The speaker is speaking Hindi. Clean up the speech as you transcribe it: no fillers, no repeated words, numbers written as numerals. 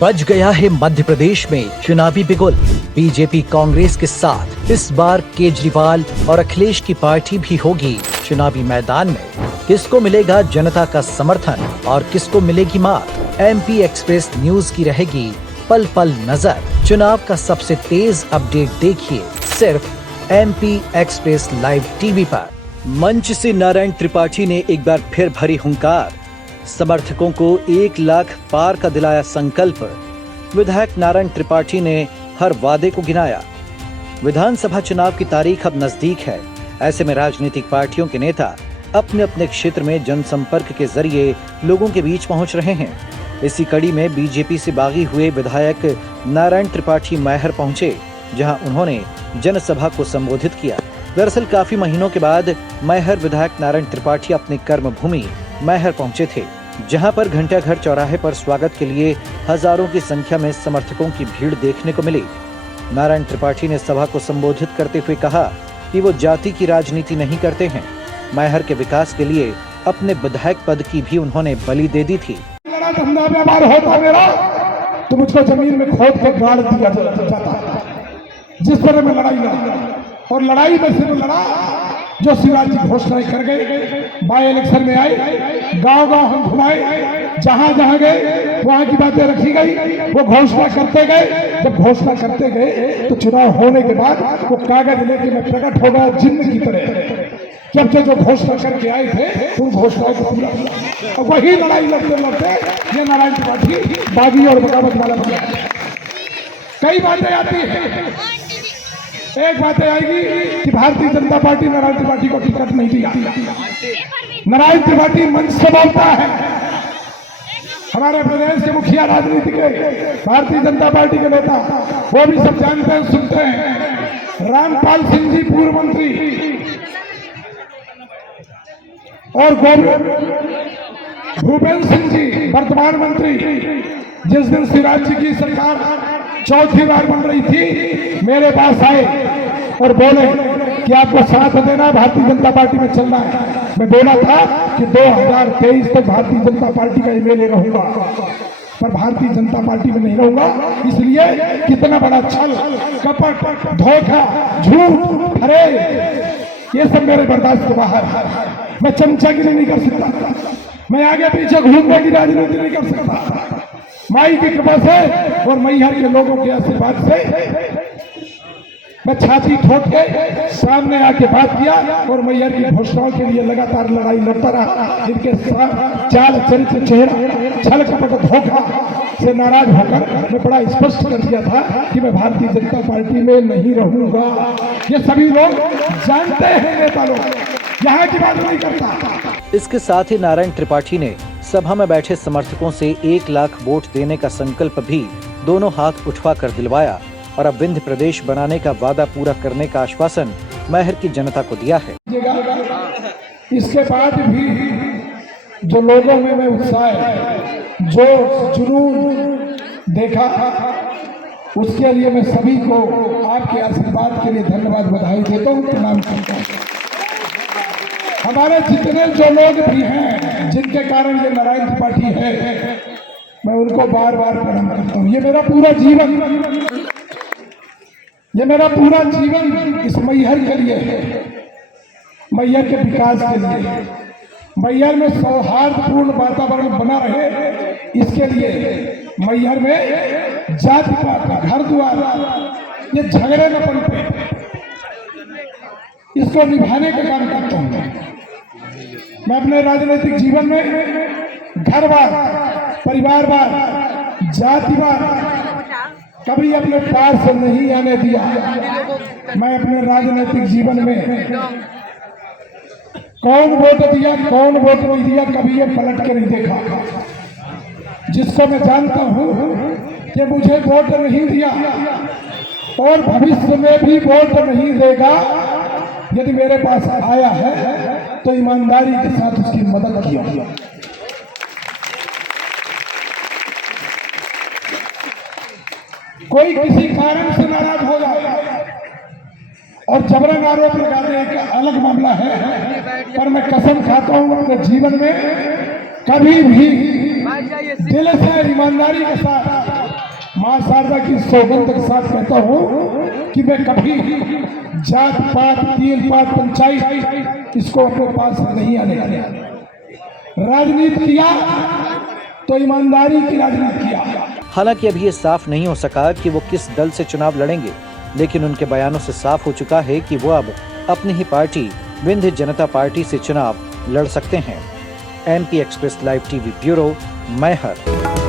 बज गया है मध्य प्रदेश में चुनावी बिगुल। बीजेपी कांग्रेस के साथ इस बार केजरीवाल और अखिलेश की पार्टी भी होगी चुनावी मैदान में। किसको मिलेगा जनता का समर्थन और किसको मिलेगी मात? एमपी एक्सप्रेस न्यूज की रहेगी पल पल नजर। चुनाव का सबसे तेज अपडेट देखिए सिर्फ एमपी एक्सप्रेस लाइव टीवी पर। मंच से नारायण त्रिपाठी ने एक बार फिर भरी हुंकार। समर्थकों को 1 लाख पार का दिलाया संकल्प। विधायक नारायण त्रिपाठी ने हर वादे को गिनाया। विधानसभा चुनाव की तारीख अब नजदीक है। ऐसे में राजनीतिक पार्टियों के नेता अपने अपने क्षेत्र में जनसंपर्क के जरिए लोगों के बीच पहुंच रहे हैं। इसी कड़ी में बीजेपी से बागी हुए विधायक नारायण त्रिपाठी मैहर पहुंचे, जहां उन्होंने जनसभा को संबोधित किया। दरअसल काफी महीनों के बाद मैहर विधायक नारायण त्रिपाठी अपनी कर्मभूमि मैहर पहुंचे थे, जहां पर घंटाघर चौराहे पर स्वागत के लिए हजारों की संख्या में समर्थकों की भीड़ देखने को मिली। नारायण त्रिपाठी ने सभा को संबोधित करते हुए कहा कि वो जाति की राजनीति नहीं करते हैं। मैहर के विकास के लिए अपने विधायक पद की भी उन्होंने बलि दे दी थी। धंधा व्यापार होता मेरा तो मुझको जमीन में खोद के गाड़ दिया जाता। जिस तरह में लड़ाई लड़ा और लड़ाई में सिर्फ लड़ा जो शिवराज जी घोषणाएं कर गए। बाई इलेक्शन में आए, गांव गांव हम घुमाए, जहां जहां गए वहां की बातें रखी गई। वो घोषणा करते गए। जब घोषणा करते गए तो चुनाव होने के बाद वो कागज लेके मैं प्रकट हो गया जिन्न की तरह। जब जो घोषणा करके आए थे उन घोषणाओं को पूरा और वही लड़ाई लड़ते लड़ते ये नारायण त्रिपाठी बागी और बगावत वाला बन गया। कई बातें आती है। एक बात आएगी कि भारतीय जनता पार्टी नारायण त्रिपाठी को टिकट नहीं दिया। नारायण त्रिपाठी मंच से बोलता है। हमारे प्रदेश के मुखिया राजनीति के भारतीय जनता पार्टी के नेता वो भी सब जानते हैं, सुनते हैं। रामपाल सिंह जी पूर्व मंत्री और भूपेंद्र सिंह जी वर्तमान मंत्री, जिस दिन शिवराज जी की सरकार चौथी बार बन रही थी, मेरे पास आए और बोले कि आपको साथ देना, भारतीय जनता पार्टी में चलना है। मैं बोला था कि 2023 तक भारतीय जनता पार्टी का एमएलए रहूंगा, पर भारतीय जनता पार्टी में नहीं रहूंगा। इसलिए कितना बड़ा छल, कपट, धोखा, झूठ, अरे ये सब मेरे बर्दाश्त के बाहर है। मैं चमचागिरी नहीं कर सकता, मैं आगे पीछे घूमने की राजनीति नहीं कर सकता। माई की कृपा से और मैहर के लोगों के आशीर्वाद से मैं छाती ठोक के सामने आके बात किया और मैहर की घोषणाओं के लिए लगातार लड़ाई लड़ता रहा। इनके चाल चरित्र, चेहरा, छल कपट, धोखा से नाराज होकर मैं बड़ा स्पष्ट कर दिया था कि मैं भारतीय जनता पार्टी में नहीं रहूंगा। ये सभी लोग जानते हैं, नेता लोग, यहाँ की बात नहीं करता। इसके साथ ही नारायण त्रिपाठी ने सभा में बैठे समर्थकों से 1 लाख वोट देने का संकल्प भी दोनों हाथ उठवा कर दिलवाया और अब विंध्य प्रदेश बनाने का वादा पूरा करने का आश्वासन मैहर की जनता को दिया है। इसके बाद भी जो लोगों में मैं उत्साह है, जो जुनून देखा, उसके लिए मैं सभी को आपके आशीर्वाद के लिए धन्यवाद, बधाई देता हूँ, प्रणाम करता हूँ। हमारे जितने जो लोग भी हैं जिनके कारण ये नारायण त्रिपाठी है, मैं उनको बार बार प्रणाम करता हूँ। ये मेरा पूरा जीवन इस मैहर के लिए है, मैहर के विकास के लिए, मैहर में सौहार्दपूर्ण वातावरण बना रहे, इसके लिए मैहर में जाति पात, घर द्वार, ये झगड़े न पनपे, इसको निभाने का काम करता हूँ। मैं अपने राजनीतिक जीवन में घरवार, परिवारवार, जातिवार कभी अपने पार से नहीं आने दिया। मैं अपने राजनीतिक जीवन में कौन वोट दिया, कौन वोट नहीं दिया, कभी ये पलट के नहीं देखा। जिसको मैं जानता हूं कि मुझे वोट नहीं दिया और भविष्य में भी वोट नहीं देगा, यदि मेरे पास आया है तो ईमानदारी के साथ उसकी मदद किया। कोई किसी कारण से नाराज हो जाए और जबरन आरोप लगाने एक अलग मामला है, पर मैं कसम खाता हूं अपने जीवन में कभी भी दिल से ईमानदारी के साथ मां शारदा की सौगंध के साथ कहता हूं कि मैं कभी जात पात तीन पात पंचायत इसको अपने पास नहीं आने दिया। राजनीति किया तो ईमानदारी की राजनीति किया। हालांकि अभी ये साफ नहीं हो सका कि वो किस दल से चुनाव लड़ेंगे, लेकिन उनके बयानों से साफ हो चुका है कि वो अब अपनी ही पार्टी विंध्य जनता पार्टी से चुनाव लड़ सकते हैं। MP express live TV bureau, Maihar.